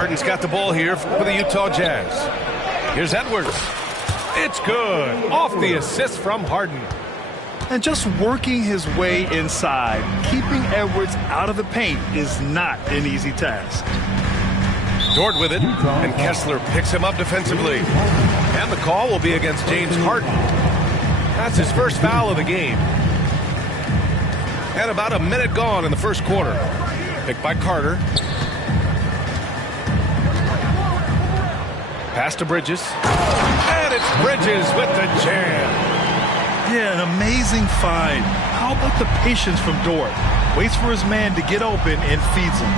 Harden's got the ball here for the Utah Jazz. Here's Edwards. It's good. Off the assist from Harden. And just working his way inside, keeping Edwards out of the paint is not an easy task. Dort with it, and Kessler picks him up defensively. And the call will be against James Harden. That's his first foul of the game. And about a minute gone in the first quarter. Picked by Carter. Pass to Bridges. And it's Bridges with the jam. Yeah, an amazing find. How about the patience from Dort? Waits for his man to get open and feeds him.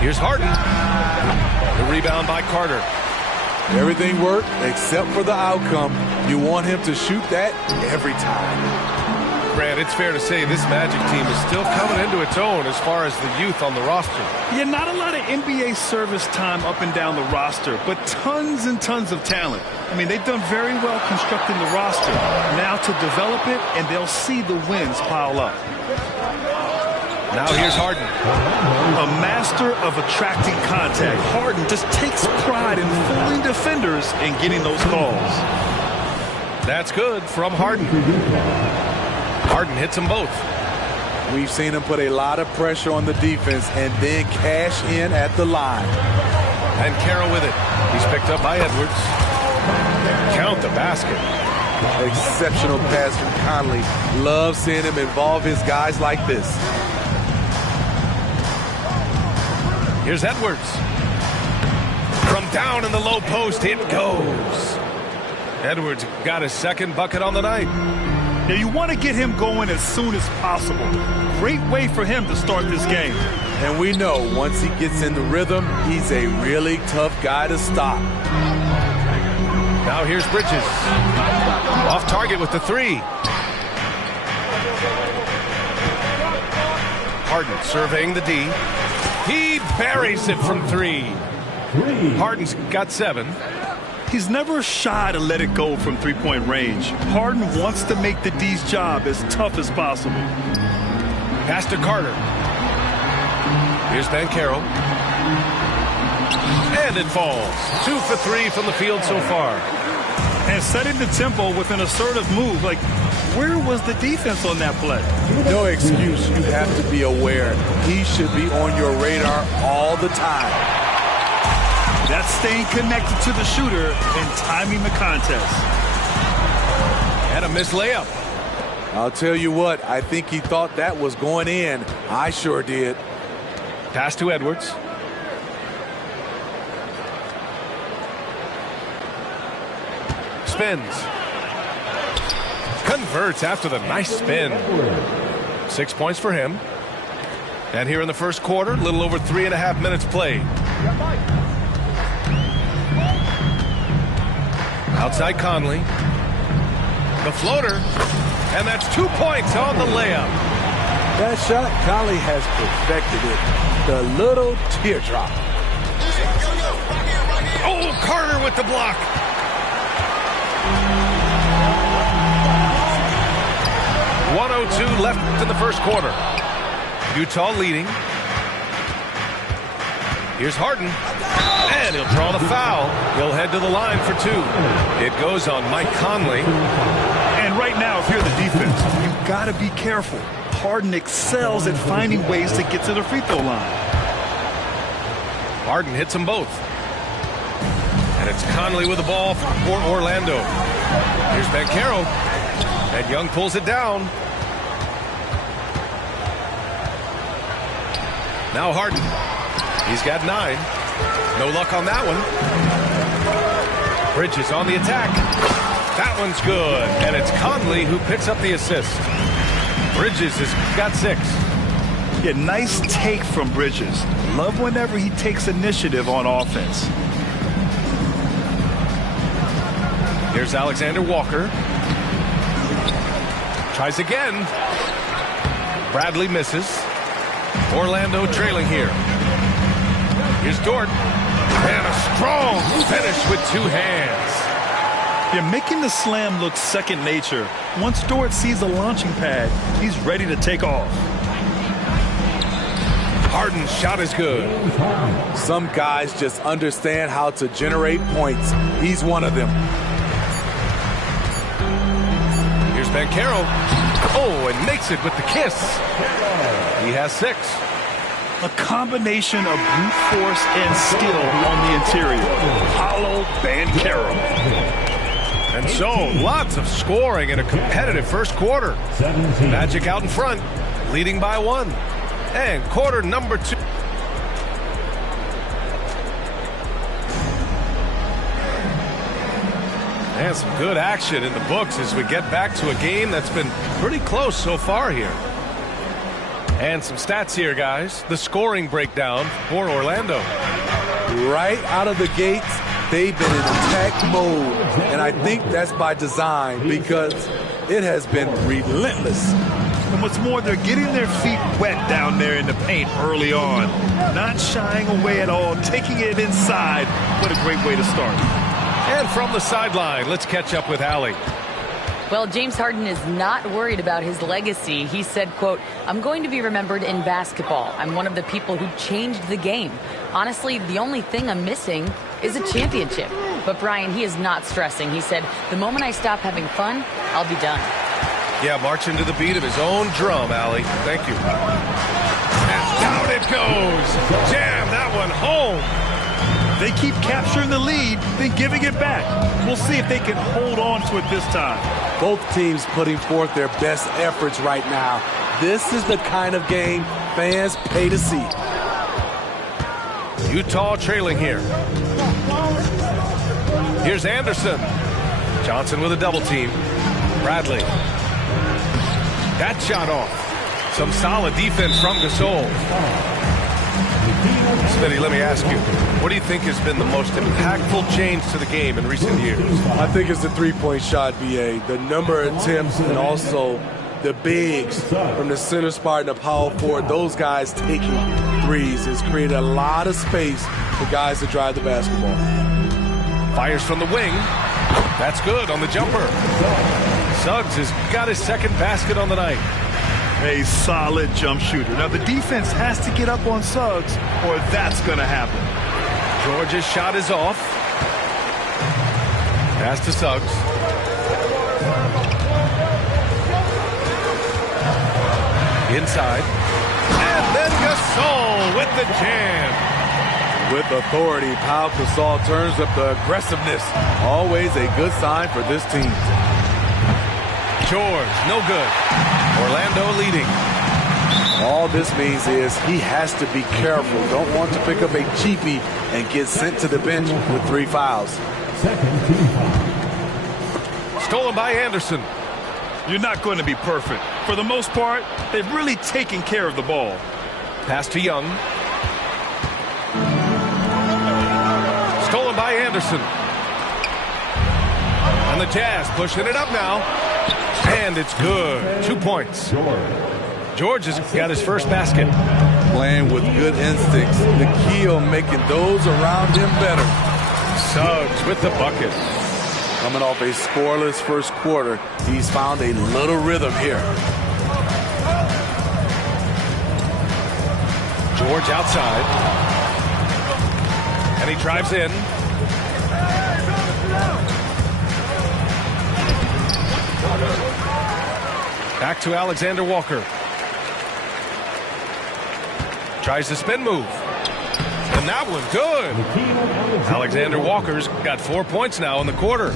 Here's Harden. The rebound by Carter. Everything worked except for the outcome. You want him to shoot that every time. Grant, it's fair to say this Magic team is still coming into its own as far as the youth on the roster. Yeah, not a lot of NBA service time up and down the roster, but tons and tons of talent. I mean, they've done very well constructing the roster. Now to develop it, and they'll see the wins pile up. Now here's Harden. A master of attracting contact. Harden just takes pride in fooling defenders and getting those calls. That's good from Harden. Harden hits them both. We've seen him put a lot of pressure on the defense and then cash in at the line. And Carroll with it. He's picked up by Edwards. Count the basket. Exceptional pass from Conley. Love seeing him involve his guys like this. Here's Edwards. From down in the low post, it goes. Edwards got his second bucket on the night. Now you want to get him going as soon as possible. Great way for him to start this game. And we know once he gets in the rhythm, he's a really tough guy to stop. Now here's Bridges. Off target with the three. Harden surveying the D. He buries it from three. Harden's got 7. He's never shy to let it go from three-point range. Harden wants to make the D's job as tough as possible. Pass to Carter. Here's Banchero. And it falls. 2 for 3 from the field so far. And setting the tempo with an assertive move. Like, where was the defense on that play? No excuse. You have to be aware. He should be on your radar all the time. That's staying connected to the shooter and timing the contest. And a missed layup. I'll tell you what, I think he thought that was going in. I sure did. Pass to Edwards. Spins. Converts after the nice spin. 6 points for him. And here in the first quarter, a little over 3.5 minutes played. Outside Conley. The floater. And that's 2 points on the layup. That shot, Conley has perfected it. The little teardrop. Oh, Carter with the block. .102 left in the first quarter. Utah leading. Here's Harden. And he'll draw the foul. He'll head to the line for 2. It goes on Mike Conley. And right now, if you're the defense, you've got to be careful. Harden excels at finding ways to get to the free throw line. Harden hits them both. And it's Conley with the ball for Orlando. Here's Banchero. And Young pulls it down. Now Harden. He's got 9. No luck on that one. Bridges on the attack. That one's good. And it's Conley who picks up the assist. Bridges has got 6. Yeah, nice take from Bridges. Love whenever he takes initiative on offense. Here's Alexander Walker. Tries again. Bradley misses. Orlando trailing here. Here's Dort. And a strong finish with 2 hands. Yeah, making the slam look second nature. Once Dort sees the launching pad, he's ready to take off. Harden's shot is good. Some guys just understand how to generate points. He's one of them. Here's Banchero. Oh, and makes it with the kiss. He has 6. A combination of brute force and skill on the interior. Paolo Banchero. And so, lots of scoring in a competitive first quarter. Magic out in front, leading by 1. And quarter number 2. And some good action in the books as we get back to a game that's been pretty close so far here. And some stats here, guys. The scoring breakdown for Orlando. Right out of the gates, they've been in attack mode. And I think that's by design because it has been relentless. And what's more, they're getting their feet wet down there in the paint early on. Not shying away at all, taking it inside. What a great way to start. And from the sideline, let's catch up with Allie. Well, James Harden is not worried about his legacy. He said, quote, "I'm going to be remembered in basketball. I'm one of the people who changed the game. Honestly, the only thing I'm missing is a championship." But Brian, he is not stressing. He said, "The moment I stop having fun, I'll be done." Yeah, marching to the beat of his own drum, Allie. Thank you. And down it goes. Jam that one home. They keep capturing the lead, then giving it back. We'll see if they can hold on to it this time. Both teams putting forth their best efforts right now. This is the kind of game fans pay to see. Utah trailing here. Here's Anderson. Johnson with a double team. Bradley. That shot off. Some solid defense from Gasol. Smitty, let me ask you, what do you think has been the most impactful change to the game in recent years? I think it's the three-point shot, B.A. The number of attempts and also the bigs from the center spot and the power forward. Those guys taking threes has created a lot of space for guys to drive the basketball. Fires from the wing. That's good on the jumper. Suggs has got his second basket on the night. A solid jump shooter. Now, the defense has to get up on Suggs, or that's going to happen. George's shot is off. Pass to Suggs. Inside. And then Gasol with the jam. With authority, Pau Gasol turns up the aggressiveness. Always a good sign for this team. George, no good. Orlando leading. All this means is he has to be careful. Don't want to pick up a cheapie and get sent to the bench with 3 fouls. Stolen by Anderson. You're not going to be perfect. For the most part, they've really taken care of the ball. Pass to Young. Stolen by Anderson. And the Jazz pushing it up now. And it's good. 2 points. George has got his first basket. Playing with good instincts. Nikhil making those around him better. Suggs with the bucket. Coming off a scoreless first quarter, he's found a little rhythm here. George outside. And he drives in. Back to Alexander Walker. Tries the spin move. And that one good. Alexander Walker's got 4 points now in the quarter.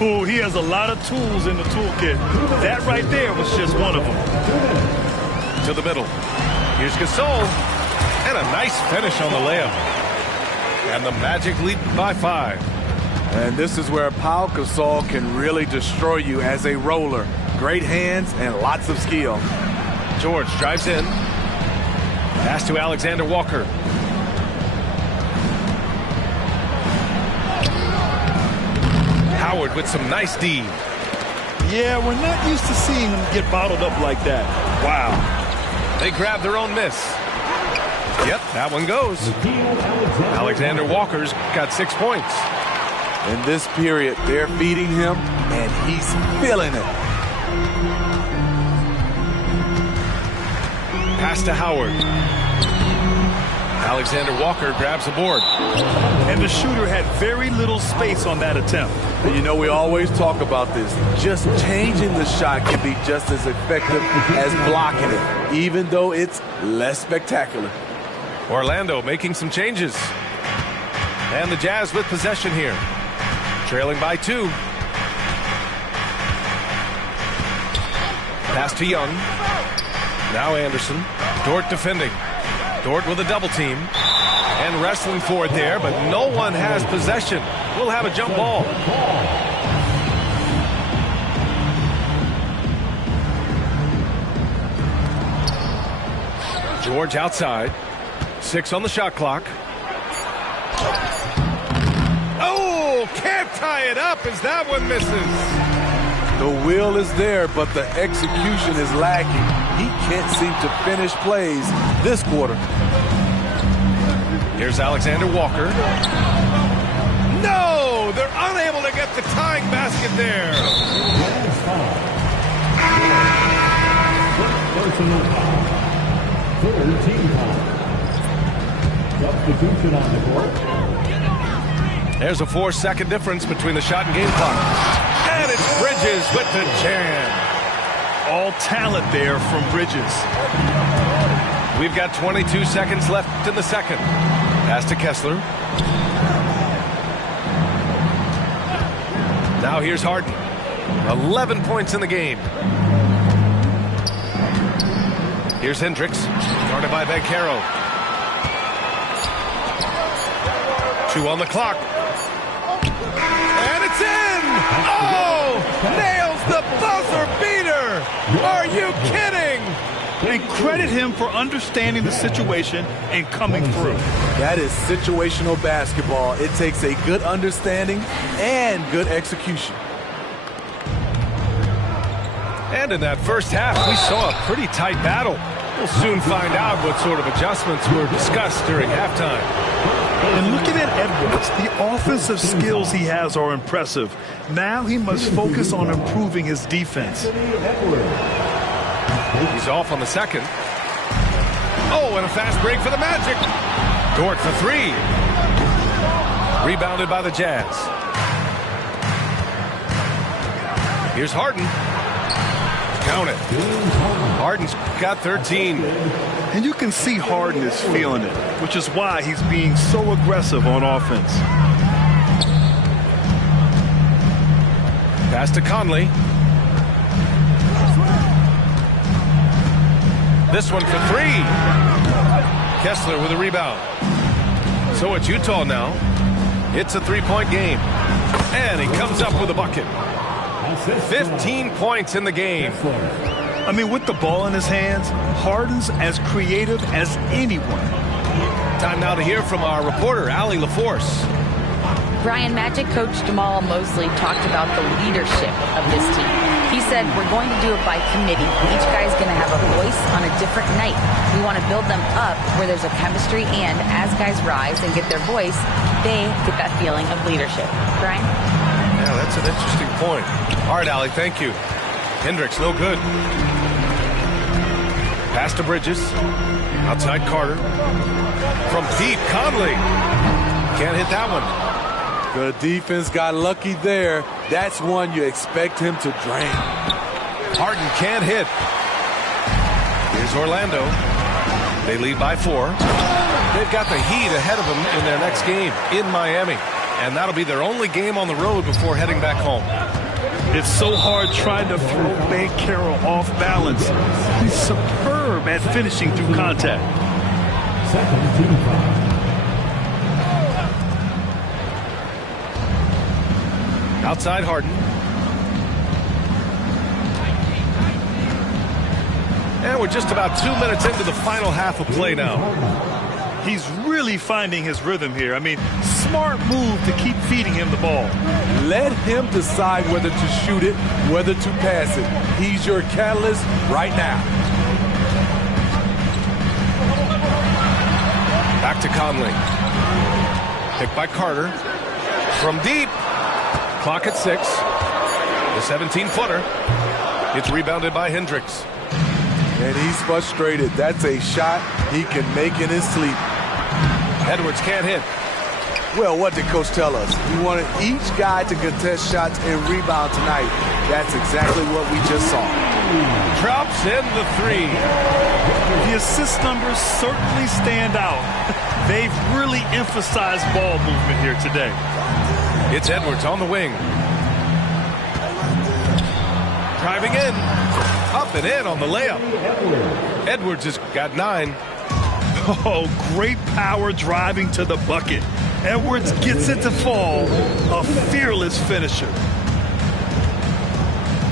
Oh, he has a lot of tools in the toolkit. That right there was just one of them. To the middle. Here's Gasol. And a nice finish on the layup. And the Magic lead by 5. And this is where Pau Gasol can really destroy you as a roller. Great hands and lots of skill. George drives in. Pass to Alexander Walker. Howard with some nice D. Yeah, we're not used to seeing him get bottled up like that. Wow. They grab their own miss. Yep, that one goes. Alexander Walker's got 6 points. In this period, they're feeding him, and he's feeling it. Pass Pass to Howard. Alexander Walker grabs the board. And the shooter had very little space on that attempt. And you know, we always talk about this. Just changing the shot can be just as effective as blocking it, even though it's less spectacular. Orlando making some changes. And the Jazz with possession here. Trailing by 2. Pass to Young. Now Anderson. Dort defending. Dort with a double team. And wrestling for it there, but no one has possession. We'll have a jump ball. George outside. 6 on the shot clock. Oh, can't tie it up as that one misses. The will is there, but the execution is lacking. He can't seem to finish plays this quarter. Here's Alexander Walker. No! They're unable to get the tying basket there. Substitution on the court. There's a 4-second difference between the shot and game clock. And it's Bridges with the jam. All talent there from Bridges. We've got 22 seconds left in the second. Pass to Kessler. Now here's Harden. 11 points in the game. Here's Hendricks. Guarded by Banchero. 2 on the clock. And it's in! Oh! Nails the buzzer beater! Are you kidding? And credit him for understanding the situation and coming through. That is situational basketball. It takes a good understanding and good execution. And in that first half, we saw a pretty tight battle. We'll soon find out what sort of adjustments were discussed during halftime. And looking at Edwards, the offensive skills he has are impressive. Now he must focus on improving his defense. He's off on the second. Oh, and a fast break for the Magic. Dort for 3. Rebounded by the Jazz. Here's Harden. Count it. Harden's got 13. And you can see Harden is feeling it, which is why he's being so aggressive on offense. Pass to Conley. This one for 3. Kessler with a rebound. So it's Utah now. It's a 3-point game. And he comes up with a bucket. 15 points in the game. I mean, with the ball in his hands, Harden's as creative as anyone. Time now to hear from our reporter, Allie LaForce. Brian, Magic coach Jamal Mosley talked about the leadership of this team. He said, we're going to do it by committee. Each guy's going to have a voice on a different night. We want to build them up where there's a chemistry, and as guys rise and get their voice, they get that feeling of leadership. Brian? Yeah, that's an interesting point. All right, Allie, thank you. Hendricks, no good. Pass to Bridges. Outside Carter. From deep, Conley. Can't hit that one. The defense got lucky there. That's one you expect him to drain. Harden can't hit. Here's Orlando. They lead by 4. They've got the Heat ahead of them in their next game in Miami. And that'll be their only game on the road before heading back home. It's so hard trying to throw Banchero off balance. He's superb at finishing through contact. Second team foul. Outside Harden. And we're just about 2 minutes into the final half of play now. He's really finding his rhythm here. I mean, smart move to keep feeding him the ball. Let him decide whether to shoot it, whether to pass it. He's your catalyst right now. Back to Conley. Picked by Carter. From deep. Clock at 6. The 17-footer. It's rebounded by Hendricks. and he's frustrated. That's a shot he can make in his sleep. Edwards can't hit. Well, what did Coach tell us? He wanted each guy to contest shots and rebound tonight. That's exactly what we just saw. Drops in the three. The assist numbers certainly stand out. They've really emphasized ball movement here today. It's Edwards on the wing. Driving in. Up and in on the layup. Edwards has got 9. Oh, great power driving to the bucket. Edwards gets it to fall. A fearless finisher.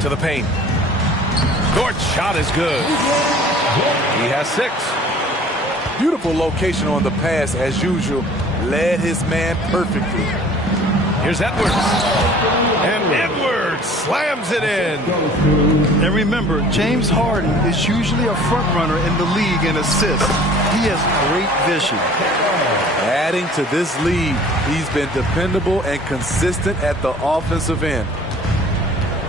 To the paint. Dort's shot is good. He has 6. Beautiful location on the pass as usual. Led his man perfectly. Here's Edwards. And Edwards slams it in. And remember, James Harden is usually a front runner in the league in assists. He has great vision. Adding to this lead, he's been dependable and consistent at the offensive end.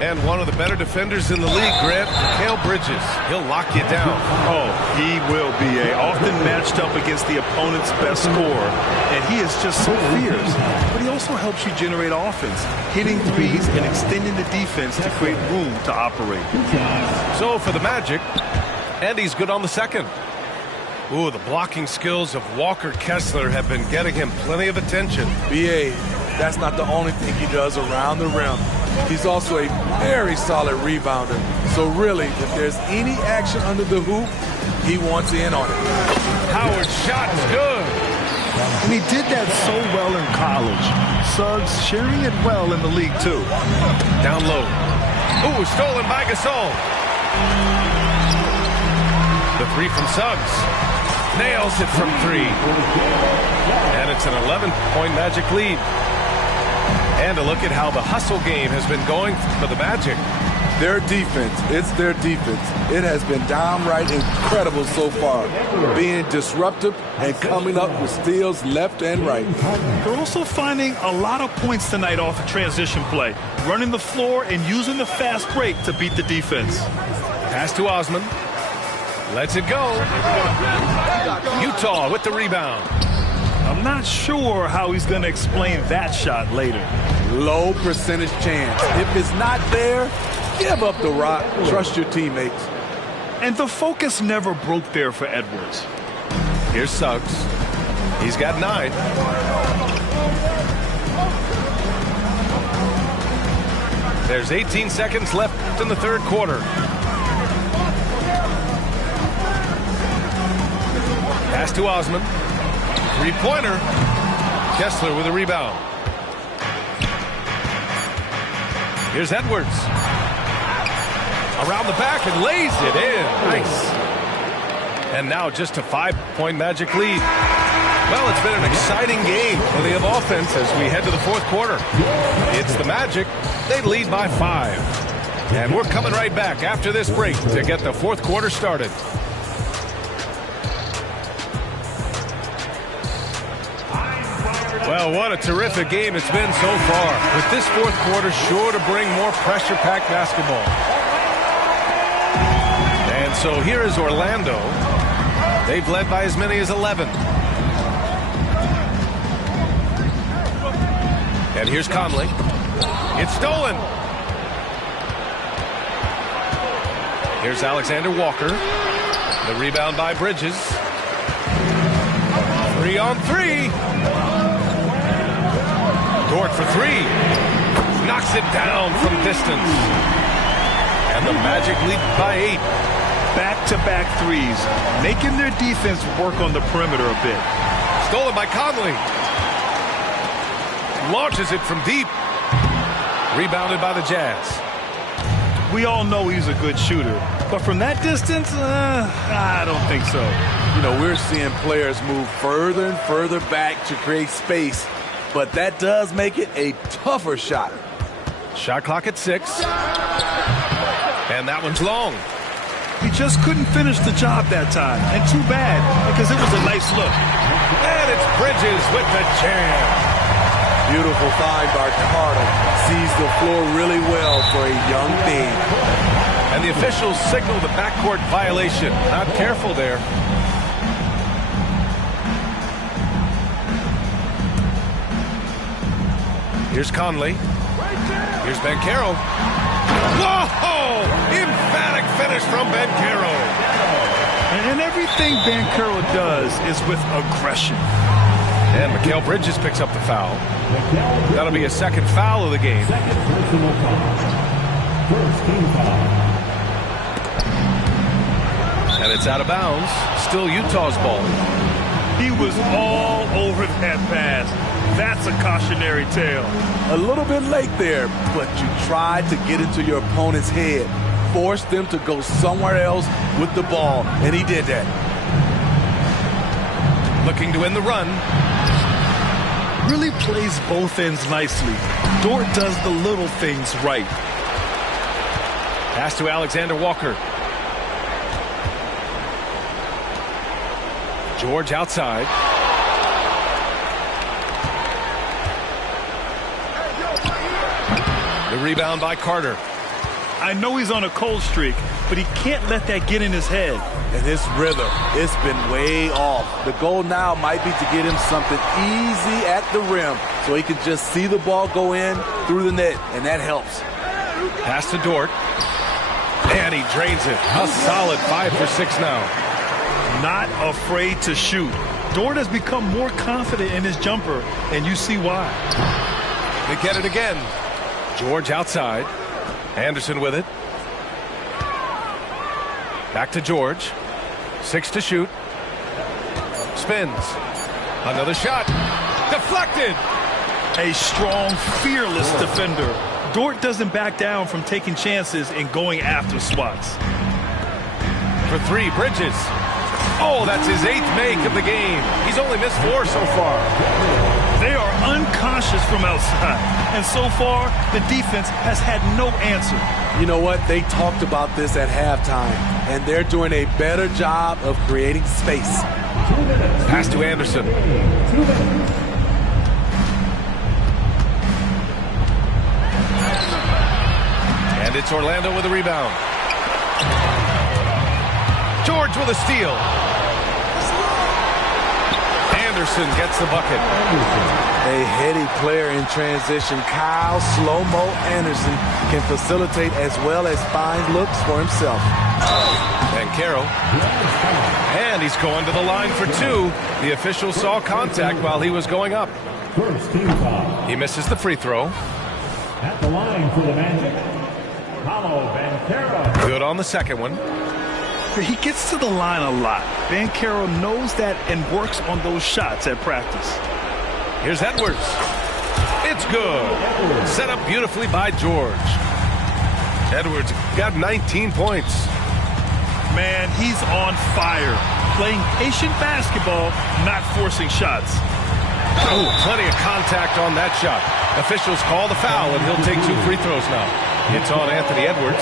And one of the better defenders in the league, Grant, Mikal Bridges. He'll lock you down. Oh, he will be often matched up against the opponent's best scorer. And he is just so fierce. But he also helps you generate offense, hitting threes and extending the defense to create room to operate. So for the Magic, and he's good on the second. Ooh, the blocking skills of Walker Kessler have been getting him plenty of attention. B.A., that's not the only thing he does around the rim. He's also a very solid rebounder. So really, if there's any action under the hoop, he wants in on it. Howard's shot is good. And he did that so well in college. Suggs sharing it well in the league, too. Down low. Ooh, stolen by Gasol. The three from Suggs. Nails it from 3. And it's an 11-point Magic lead. And a look at how the hustle game has been going for the Magic. Their defense, it's their defense. It has been downright incredible so far, being disruptive and coming up with steals left and right. They're also finding a lot of points tonight off of transition play, running the floor and using the fast break to beat the defense. Pass to Osman. Lets it go. Utah with the rebound. I'm not sure how he's going to explain that shot later. Low percentage chance. If it's not there, give up the rock. Trust your teammates. And the focus never broke there for Edwards. Here's Suggs. He's got 9. There's 18 seconds left in the third quarter. Pass to Osman. 3-pointer. Kessler with a rebound. Here's Edwards. Around the back and lays it in. Nice. And now just a 5-point Magic lead. Well, it's been an exciting game. Plenty of offense as we head to the fourth quarter. It's the Magic. They lead by 5. And we're coming right back after this break to get the fourth quarter started. Well, what a terrific game it's been so far. With this fourth quarter sure to bring more pressure-packed basketball. And so here is Orlando. They've led by as many as 11. And here's Conley. It's stolen. Here's Alexander Walker. The rebound by Bridges. 3-on-3. Dort for 3. Knocks it down from distance. And the Magic lead by 8. Back-to-back threes, making their defense work on the perimeter a bit. Stolen by Conley. Launches it from deep. Rebounded by the Jazz. We all know he's a good shooter, but from that distance, I don't think so. You know, we're seeing players move further and further back to create space, but that does make it a tougher shot. Shot clock at 6. And that one's long. He just couldn't finish the job that time, and too bad, because it was a nice look. And it's Bridges with the jam. Beautiful find by Carter. Sees the floor really well for a young big. And the officials signal the backcourt violation. Not careful there. Here's Conley. Here's Banchero. Whoa! Emphatic finish from Banchero. And everything Banchero does is with aggression. And Mikal Bridges picks up the foul. That'll be a second foul of the game. Second personal foul. First team foul. And it's out of bounds. Still Utah's ball. He was all over that pass. That's a cautionary tale. A little bit late there, but you tried to get into your opponent's head. Forced them to go somewhere else with the ball, and he did that. Looking to end the run. Really plays both ends nicely. Dort does the little things right. Pass to Alexander Walker. George outside. The rebound by Carter. I know he's on a cold streak, but he can't let that get in his head. And his rhythm, it's been way off. The goal now might be to get him something easy at the rim so he can just see the ball go in through the net, and that helps. Pass to Dort. And he drains it. A solid 5 for 6 now. Not afraid to shoot. Dort has become more confident in his jumper, and you see why. They get it again. George outside. Anderson with it. Back to George. 6 to shoot. Spins. Another shot. Deflected. A strong, fearless defender. Dort doesn't back down from taking chances and going after swats. For 3, Bridges. Oh, that's his 8th make of the game. He's only missed 4 so far. They are unconscious from outside, and so far, the defense has had no answer. You know what? They talked about this at halftime, and they're doing a better job of creating space. Pass to Anderson. And it's Orlando with a rebound. George with a steal. Anderson gets the bucket. A heady player in transition. Kyle Slow-Mo Anderson can facilitate as well as find looks for himself. Banchero. And he's going to the line for 2. The official saw contact while he was going up. First team foul. He misses the free throw. At the line for the Magic, Paolo Banchero. Good on the second one. He gets to the line a lot. Banchero knows that and works on those shots at practice. Here's Edwards. It's good. Set up beautifully by George. Edwards got 19 points. Man, he's on fire. Playing patient basketball, not forcing shots. Oh, plenty of contact on that shot. Officials call the foul, and he'll take 2 free throws now. It's on Anthony Edwards.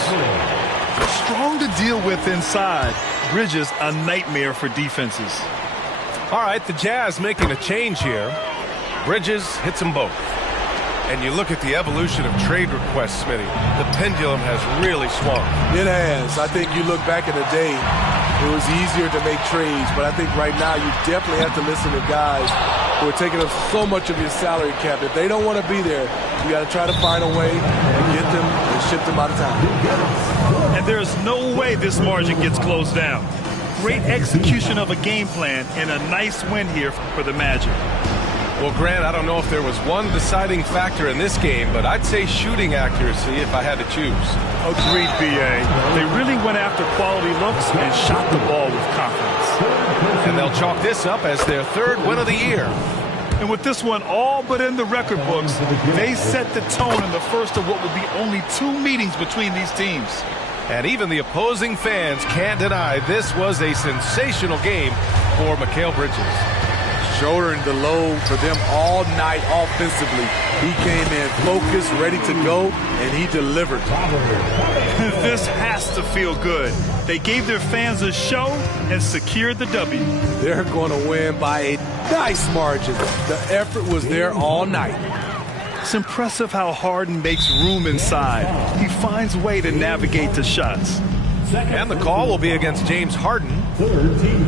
Strong to deal with inside. Bridges, a nightmare for defenses. All right, the Jazz making a change here. Bridges hits them both. And you look at the evolution of trade requests, Smitty. The pendulum has really swung. It has. I think you look back in the day, it was easier to make trades, but I think right now you definitely have to listen to guys who are taking up so much of your salary cap. If they don't want to be there, you got to try to find a way to get them and ship them out of town. And there's no way this margin gets closed down. Great execution of a game plan and a nice win here for the Magic. Well, Grant, I don't know if there was one deciding factor in this game, but I'd say shooting accuracy if I had to choose. Agreed, B.A. They really went after quality looks and shot the ball with confidence. And they'll chalk this up as their 3rd win of the year. And with this one all but in the record books, they set the tone in the first of what would be only 2 meetings between these teams. And even the opposing fans can't deny this was a sensational game for Mikal Bridges. Shouldering the load for them all night offensively. He came in focused, ready to go, and he delivered. This has to feel good. They gave their fans a show and secured the W. They're going to win by a nice margin. The effort was there all night. It's impressive how Harden makes room inside. He finds a way to navigate the shots. And the call will be against James Harden.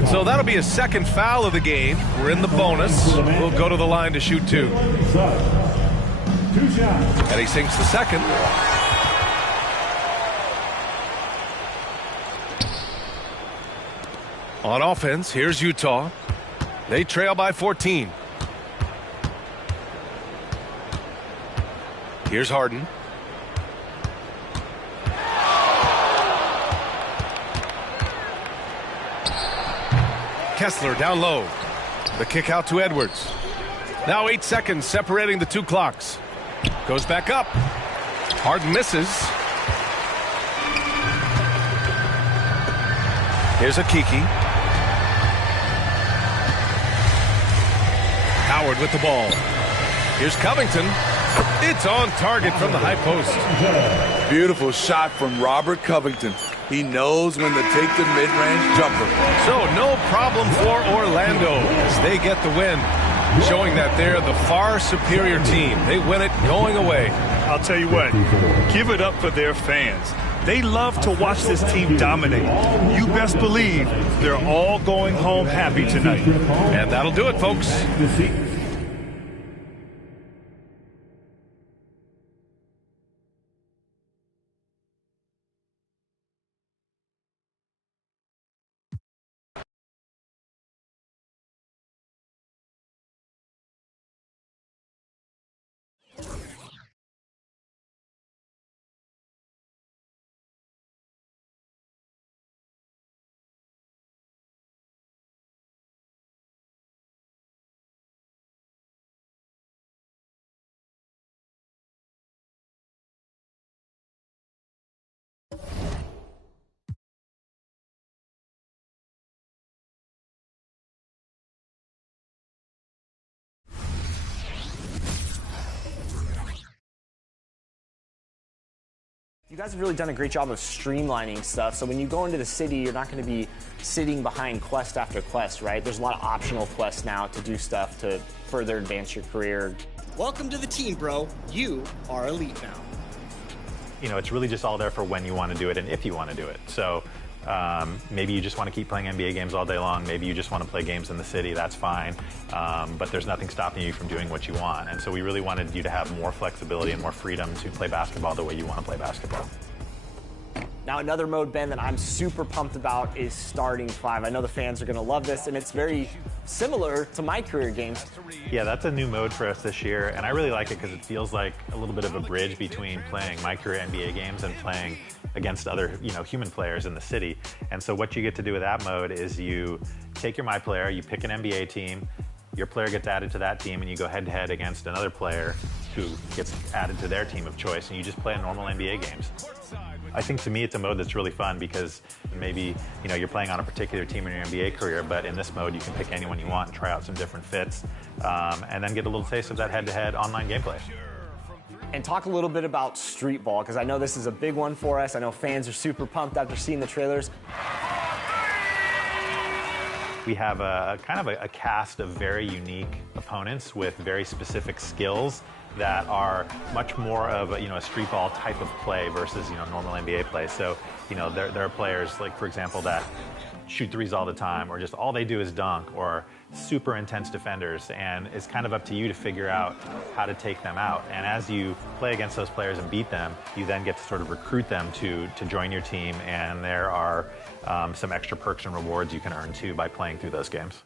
So that'll be his second foul of the game. We're in the bonus. We'll go to the line to shoot 2. And he sinks the second. On offense, here's Utah. They trail by 14. Here's Harden. Kessler down low. The kick out to Edwards. Now 8 seconds separating the 2 clocks. Goes back up. Harden misses. Here's Akiki. Howard with the ball. Here's Covington. It's on target from the high post. Beautiful shot from Robert Covington. He knows when to take the mid-range jumper. So no problem for Orlando as they get the win, showing that they're the far superior team. They win it going away. I'll tell you what, give it up for their fans. They love to watch this team dominate. You best believe they're all going home happy tonight. And that'll do it, folks. You guys have really done a great job of streamlining stuff. So when you go into the city, you're not going to be sitting behind quest after quest, right? There's a lot of optional quests now to do stuff to further advance your career. Welcome to the team, bro. You are elite now. You know, it's really just all there for when you want to do it and if you want to do it. So maybe you just want to keep playing NBA games all day long. Maybe you just want to play games in the city. That's fine. But there's nothing stopping you from doing what you want. And so we really wanted you to have more flexibility and more freedom to play basketball the way you want to play basketball. Now, another mode, Ben, that I'm super pumped about is Starting 5. I know the fans are going to love this, and it's very similar to my career games. Yeah, that's a new mode for us this year, and I really like it because it feels like a little bit of a bridge between playing my career NBA games and playing against other, human players in the city. And so what you get to do with that mode is you take your My Player, you pick an NBA team, your player gets added to that team, and you go head-to-head against another player who gets added to their team of choice, and you just play normal NBA games. I think to me it's a mode that's really fun because maybe you're playing on a particular team in your NBA career, but in this mode you can pick anyone you want and try out some different fits, and then get a little taste of that head-to-head online gameplay. And talk a little bit about Street Ball, because I know this is a big one for us. I know fans are super pumped after seeing the trailers. We have a kind of a cast of very unique opponents with very specific skills that are much more of a street ball type of play versus normal NBA play. So there are players like, for example, that shoot threes all the time, or just all they do is dunk, or super intense defenders, and it's kind of up to you to figure out how to take them out. And as you play against those players and beat them, you then get to sort of recruit them to join your team, and there are some extra perks and rewards you can earn too by playing through those games.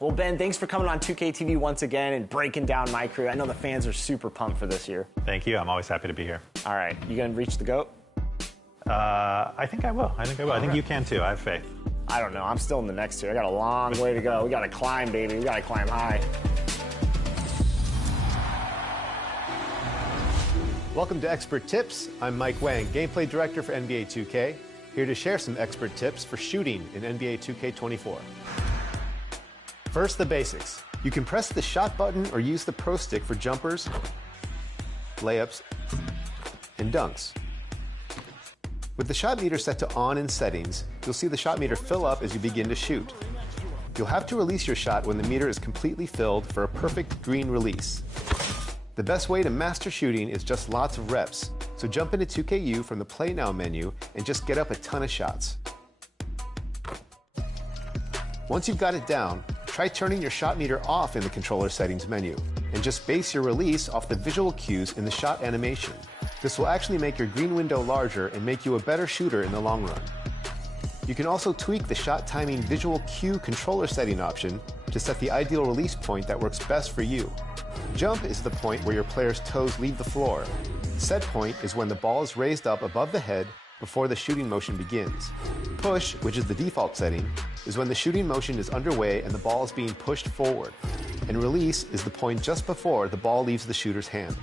Well, Ben, thanks for coming on 2K TV once again and breaking down my career. I know the fans are super pumped for this year. Thank you. I'm always happy to be here. All right. You going to reach the GOAT? I think I will. I think you can too. I have faith. I don't know. I'm still in the next tier. I got a long way to go. We got to climb, baby. We got to climb high. Welcome to Expert Tips. I'm Mike Wang, Gameplay Director for NBA 2K, here to share some expert tips for shooting in NBA 2K24. First, the basics. You can press the shot button or use the Pro Stick for jumpers, layups, and dunks. With the shot meter set to on in settings, you'll see the shot meter fill up as you begin to shoot. You'll have to release your shot when the meter is completely filled for a perfect green release. The best way to master shooting is just lots of reps, so jump into 2KU from the Play Now menu and just get up a ton of shots. Once you've got it down, try turning your shot meter off in the controller settings menu and just base your release off the visual cues in the shot animation. This will actually make your green window larger and make you a better shooter in the long run. You can also tweak the shot timing visual cue controller setting option to set the ideal release point that works best for you. Jump is the point where your player's toes leave the floor. Set point is when the ball is raised up above the head before the shooting motion begins. Push, which is the default setting, is when the shooting motion is underway and the ball is being pushed forward. And release is the point just before the ball leaves the shooter's hand.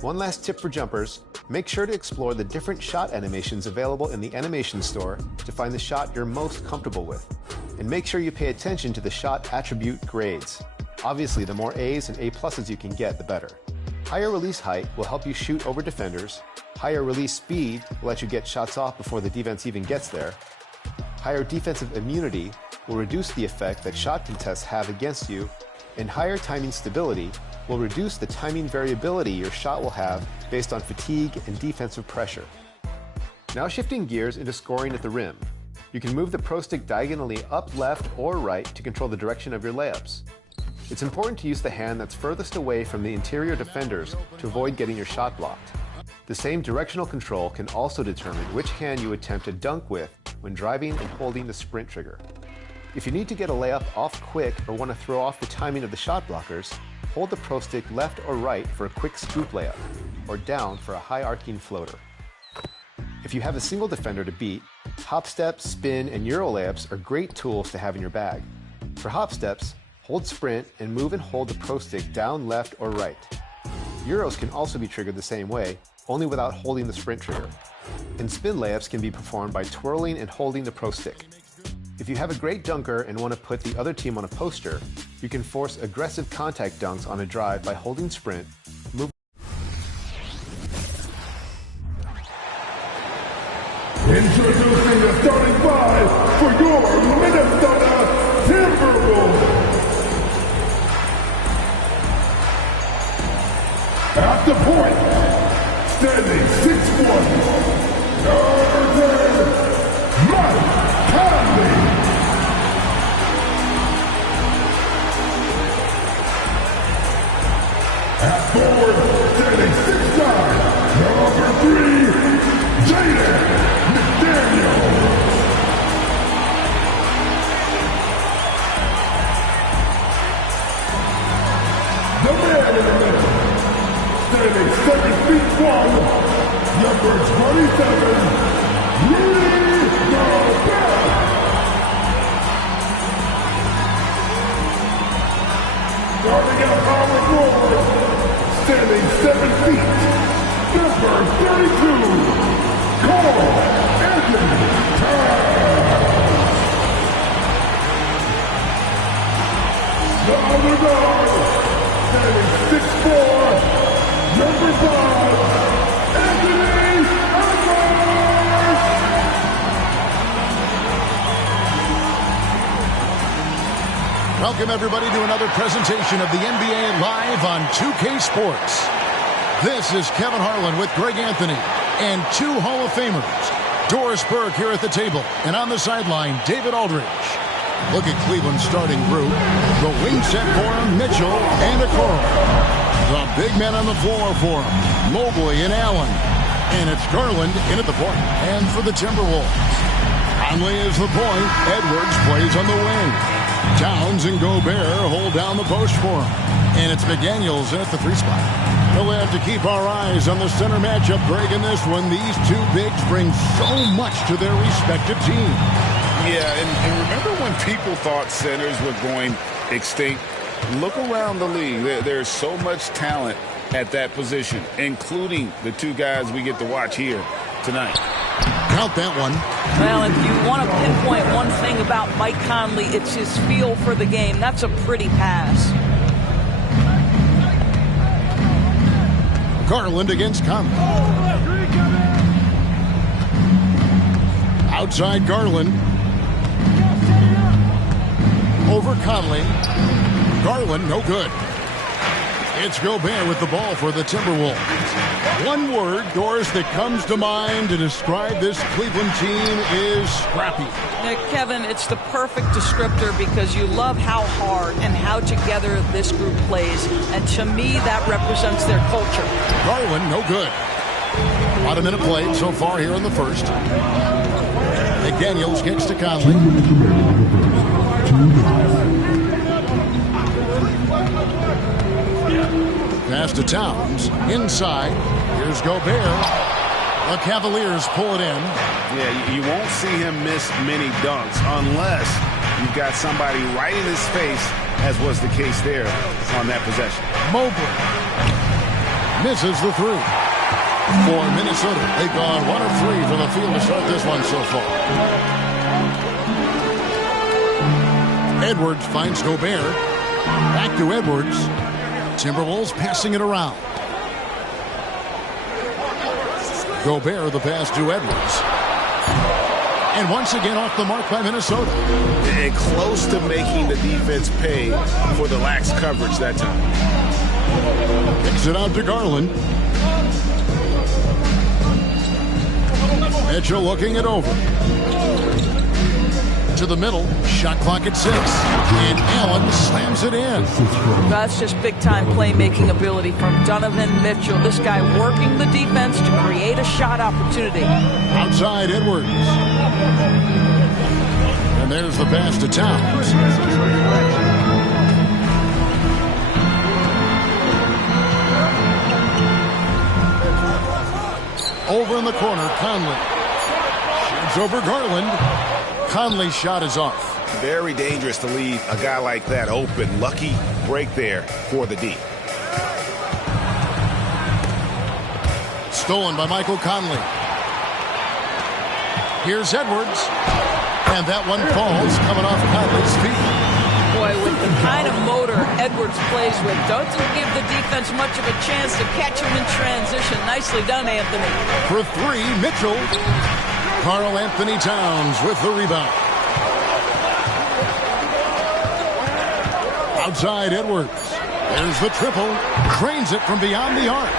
One last tip for jumpers, make sure to explore the different shot animations available in the animation store to find the shot you're most comfortable with. And make sure you pay attention to the shot attribute grades. Obviously, the more A's and A+ you can get, the better. Higher release height will help you shoot over defenders. Higher release speed will let you get shots off before the defense even gets there. Higher defensive immunity will reduce the effect that shot contests have against you. And higher timing stability will reduce the timing variability your shot will have based on fatigue and defensive pressure. Now shifting gears into scoring at the rim. You can move the Pro Stick diagonally up, left, or right to control the direction of your layups. It's important to use the hand that's furthest away from the interior defenders to avoid getting your shot blocked. The same directional control can also determine which hand you attempt to dunk with when driving and holding the sprint trigger. If you need to get a layup off quick or want to throw off the timing of the shot blockers, hold the Pro Stick left or right for a quick scoop layup, or down for a high arcing floater. If you have a single defender to beat, hop step, spin, and Euro layups are great tools to have in your bag. For hop steps, hold sprint and move and hold the Pro Stick down, left, or right. Euros can also be triggered the same way, only without holding the sprint trigger. And spin layups can be performed by twirling and holding the Pro Stick. If you have a great dunker and want to put the other team on a poster, you can force aggressive contact dunks on a drive by holding sprint, move. Introducing the starting five for your Minnesota Timberwolves. At the point, standing 6'1", number 10, Mike Conley. At forward, standing 6'9", number 3, Jaden McDaniel. The man in the middle, standing 7'1", number 27, Rudy Gobert. Starting at power forward, standing 7 feet, number 32, Karl Anthony Towns. The other guard, standing 6'4", number 5, Anthony Edwards. Welcome everybody to another presentation of the NBA Live on 2K Sports. This is Kevin Harlan with Greg Anthony and two Hall of Famers. Doris Burke here at the table, and on the sideline, David Aldridge. Look at Cleveland's starting group. The wing set for him, Mitchell and Okoro. The big men on the floor for him, Mobley and Allen. And it's Garland in at the point. And for the Timberwolves, Conley is the point. Edwards plays on the wing. Towns and Gobert hold down the post for him. And it's McDaniels in at the 3 spot. We'll have to keep our eyes on the center matchup, Greg, in this one. These two bigs bring so much to their respective teams. Yeah, and remember when people thought centers were going extinct? Look around the league. There's so much talent at that position, including the two guys we get to watch here tonight. Count that one. Well, if you want to pinpoint one thing about Mike Conley, it's his feel for the game. That's a pretty pass. Garland against Conley. Outside Garland. Over Conley. Garland, no good. It's Gobert with the ball for the Timberwolves. One word, Doris, that comes to mind to describe this Cleveland team is scrappy. Kevin, it's the perfect descriptor because you love how hard and how together this group plays. And to me, that represents their culture. Garland, no good. About a minute played so far here in the first. McDaniels kicks to Conley. Pass to Towns. Inside. Here's Gobert. The Cavaliers pull it in. Yeah, you won't see him miss many dunks unless you've got somebody right in his face, as was the case there on that possession. Mobley misses the three. For Minnesota, they've gone 1 of 3 from the field to start this one so far. Edwards finds Gobert. Back to Edwards. Timberwolves passing it around. Gobert, the pass to Edwards. And once again off the mark by Minnesota. And close to making the defense pay for the lax coverage that time. Kicks it out to Garland. Mitchell looking it over. To the middle. Shot clock at 6. And Allen slams it in. That's just big-time playmaking ability from Donovan Mitchell. This guy working the defense to create a shot opportunity. Outside Edwards. And there's the pass to Towns. Over in the corner, Conley. Shoots over Garland. Conley's shot is off. Very dangerous to leave a guy like that open. Lucky break there for the D. Stolen by Michael Conley. Here's Edwards. And that one falls coming off Conley's feet. Boy, with the kind of motor Edwards plays with, doesn't give the defense much of a chance to catch him in transition. Nicely done, Anthony. For 3, Mitchell. Karl Anthony Towns with the rebound. Outside Edwards. There's the triple. Cranes it from beyond the arc.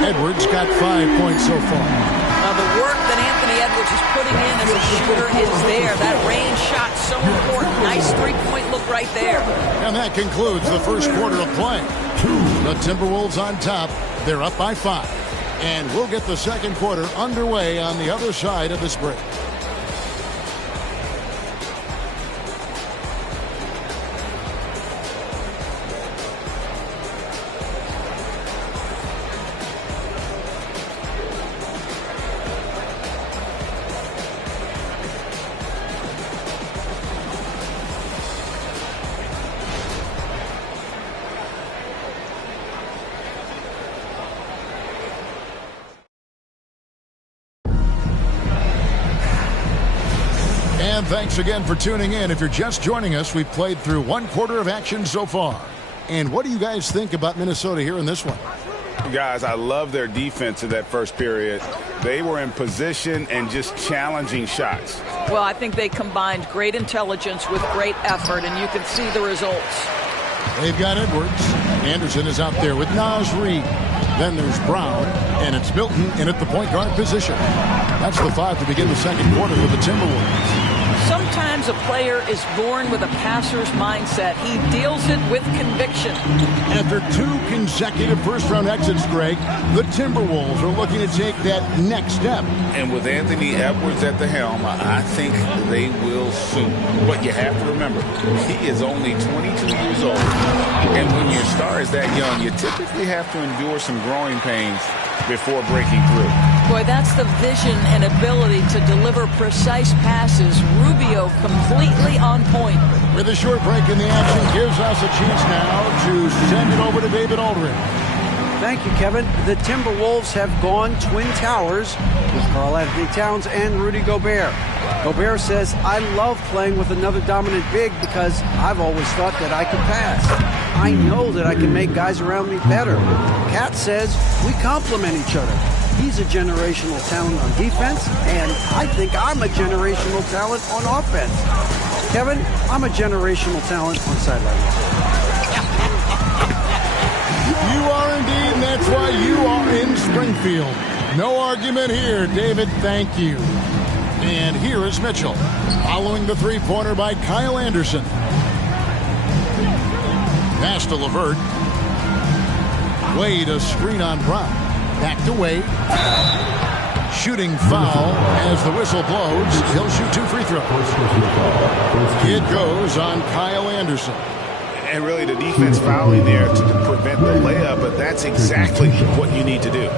Edwards got 5 points so far. Now the work that Anthony Edwards is putting in as a shooter is there. That range shot so important. Nice three-point look right there. And that concludes the first quarter of play. The Timberwolves on top. They're up by 5. And we'll get the second quarter underway on the other side of this break. And thanks again for tuning in. If you're just joining us, we've played through 1 quarter of action so far. And what do you guys think about Minnesota here in this one? Guys, I love their defense in that first period. They were in position and just challenging shots. Well, I think they combined great intelligence with great effort, and you can see the results. They've got Edwards. Anderson is out there with Naz Reid. Then there's Brown, and it's Milton in at the point guard position. That's the 5 to begin the second quarter for the Timberwolves. Sometimes a player is born with a passer's mindset. He deals it with conviction. After 2 consecutive first-round exits, Greg, the Timberwolves are looking to take that next step. And with Anthony Edwards at the helm, I think they will soon. But you have to remember, he is only 22 years old. And when your star is that young, you typically have to endure some growing pains before breaking through. Boy, that's the vision and ability to deliver precise passes. Rubio completely on point. With a short break in the action, gives us a chance now to send it over to David Aldridge. Thank you, Kevin. The Timberwolves have gone Twin Towers with Karl Anthony Towns and Rudy Gobert. Gobert says, I love playing with another dominant big because I've always thought that I could pass. I know that I can make guys around me better. Cat says, we complement each other. He's a generational talent on defense, and I think I'm a generational talent on offense. Kevin, I'm a generational talent on sideline. You are indeed, and that's why you are in Springfield. No argument here, David. Thank you. And here is Mitchell, following the three-pointer by Kyle Anderson. Pass to LeVert. Wade, a screen on Brown. Back to Wade. Shooting foul as the whistle blows. He'll shoot 2 free throws. It goes on Kyle Anderson. And really the defense fouling there to prevent the layup, but that's exactly what you need to do.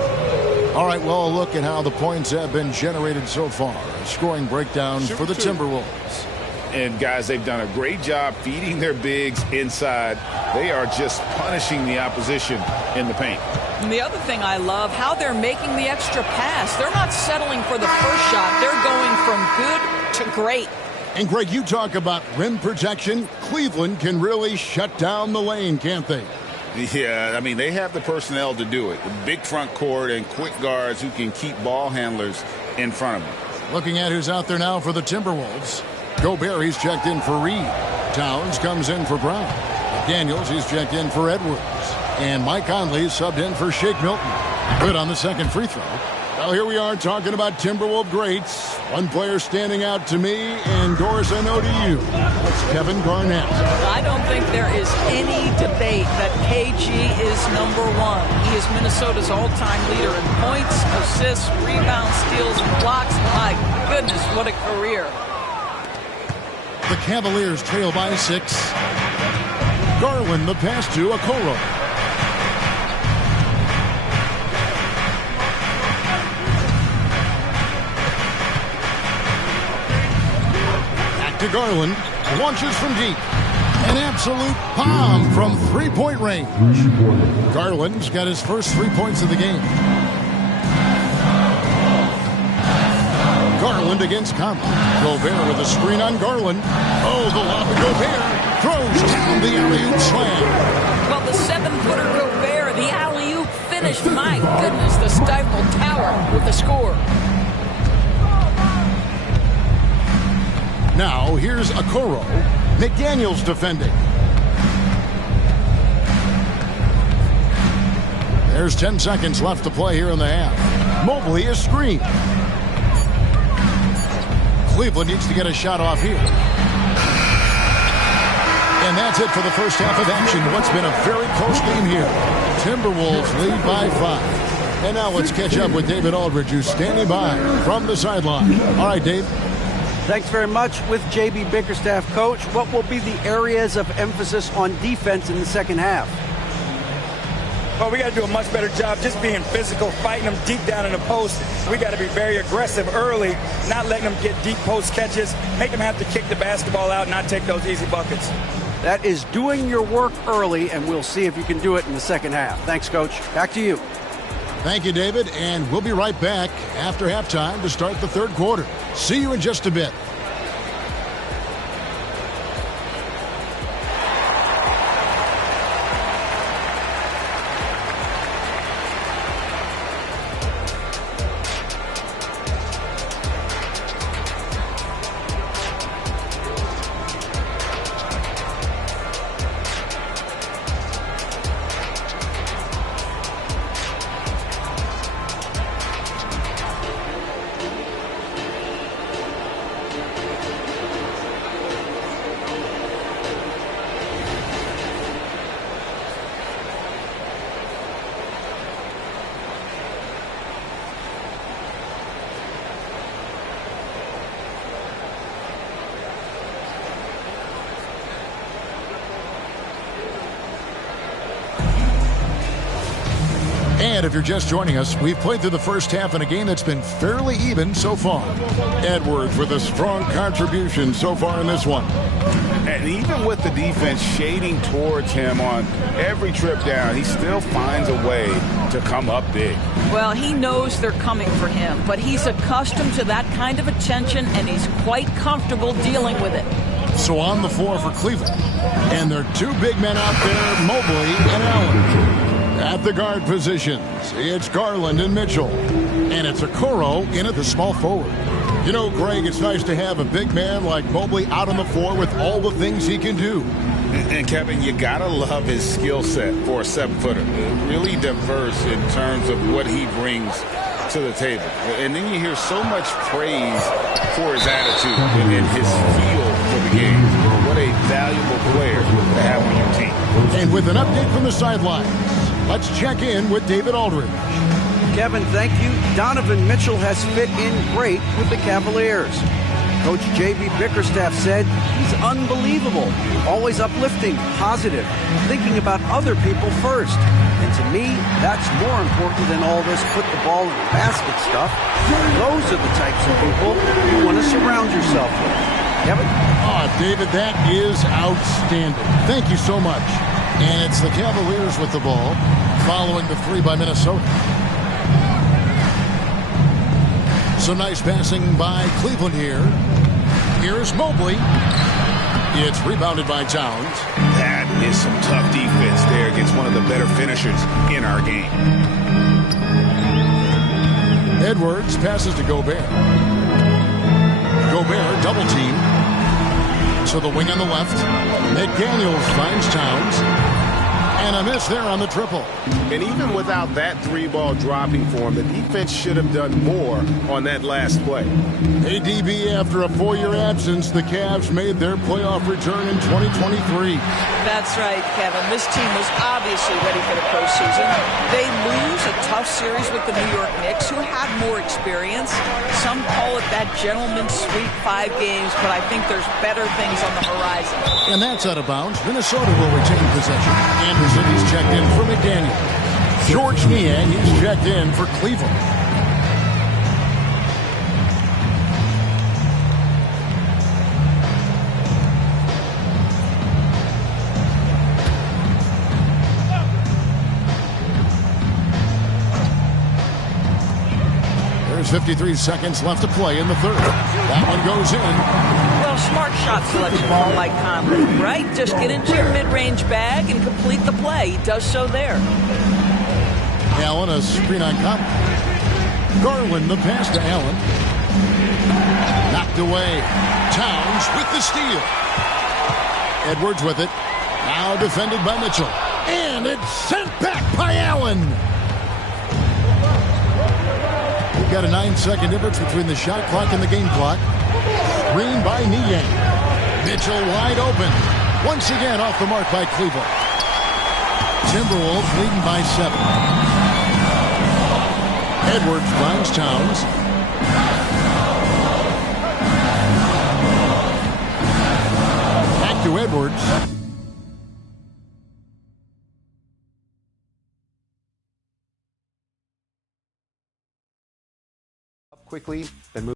All right, well, look at how the points have been generated so far. A scoring breakdown for the Timberwolves. And, guys, they've done a great job feeding their bigs inside. They are just punishing the opposition in the paint. And the other thing I love, how they're making the extra pass. They're not settling for the first shot. They're going from good to great. And, Greg, you talk about rim protection. Cleveland can really shut down the lane, can't they? Yeah, I mean, they have the personnel to do it. The big front court and quick guards who can keep ball handlers in front of them. Looking at who's out there now for the Timberwolves. Gobert, he's checked in for Reed. Towns comes in for Brown. Daniels, he's checked in for Edwards. And Mike Conley subbed in for Shake Milton. Good on the second free throw. Well, here we are talking about Timberwolves greats. One player standing out to me, and Doris, I know to you. That's Kevin Garnett. I don't think there is any debate that KG is #1. He is Minnesota's all-time leader in points, assists, rebounds, steals, and blocks. My goodness, what a career. The Cavaliers trail by 6. Garland, the pass to Okoro. Back to Garland. Launches from deep. An absolute bomb from three-point range. Garland's got his first 3 points of the game. Garland against Conley. Gobert with a screen on Garland. Oh, the lob to Gobert. Throws down the alley-oop slam. Well, the 7-footer Gobert, the alley-oop finish. My goodness, the Stifle Tower with the score. Now, here's Okoro. McDaniels defending. There's 10 seconds left to play here in the half. Mobley is screened. Cleveland needs to get a shot off here. And that's it for the first half of action. What's been a very close game here. Timberwolves lead by 5. And now let's catch up with David Aldridge, who's standing by from the sideline. All right, Dave. Thanks very much. With J.B. Bickerstaff, Coach, what will be the areas of emphasis on defense in the second half? Well, we got to do a much better job just being physical, fighting them deep down in the post. We got to be very aggressive early, not letting them get deep post catches, make them have to kick the basketball out, not take those easy buckets. That is doing your work early, and we'll see if you can do it in the second half. Thanks, Coach. Back to you. Thank you, David, and we'll be right back after halftime to start the third quarter. See you in just a bit. And if you're just joining us, we've played through the first half in a game that's been fairly even so far. Edwards with a strong contribution so far in this one. And even with the defense shading towards him on every trip down, he still finds a way to come up big. Well, he knows they're coming for him, but he's accustomed to that kind of attention, and he's quite comfortable dealing with it. So on the floor for Cleveland. And there are two big men out there, Mobley and Allen. At the guard positions, it's Garland and Mitchell. And it's Okoro in at the small forward. You know, Greg, it's nice to have a big man like Mobley out on the floor with all the things he can do. And Kevin, you got to love his skill set for a 7-footer. Really diverse in terms of what he brings to the table. And then you hear so much praise for his attitude and his feel for the game. What a valuable player to have on your team. And with an update from the sidelines, let's check in with David Aldridge. Kevin, thank you. Donovan Mitchell has fit in great with the Cavaliers. Coach J.B. Bickerstaff said he's unbelievable, always uplifting, positive, thinking about other people first. And to me, that's more important than all this put the ball in the basket stuff. Those are the types of people you want to surround yourself with. Kevin? Oh, David, that is outstanding. Thank you so much. And it's the Cavaliers with the ball, following the 3 by Minnesota. So nice passing by Cleveland here. Here's Mobley. It's rebounded by Towns. That is some tough defense there against one of the better finishers in our game. Edwards passes to Gobert. Gobert double team. To the wing on the left. McDaniels finds Towns. And a miss there on the triple. And even without that 3-ball dropping for him, the defense should have done more on that last play. ADB, after a 4-year absence, the Cavs made their playoff return in 2023. That's right, Kevin. This team was obviously ready for the postseason. They lose a tough series with the New York Knicks, who have more experience. Some call it that gentleman's sweep, 5 games, but I think there's better things on the horizon. And that's out of bounds. Minnesota will retain possession. Anderson, he's checked in for McDaniel. George Niang, he's checked in for Cleveland. There's 53 seconds left to play in the third. That one goes in. Well, smart shot selection from Mike Conley, right? Just get into your mid-range bag and complete the play. He does so there. Allen, a screen on Conley. Garland, the pass to Allen. Knocked away. Towns with the steal. Edwards with it. Now defended by Mitchell. And it's sent back by Allen. We've got a 9-second difference between the shot clock and the game clock. Screen by Niang. Mitchell wide open. Once again off the mark by Cleveland. Timberwolves leading by 7. Edwards finds Towns. Back to Edwards. Quickly, then move.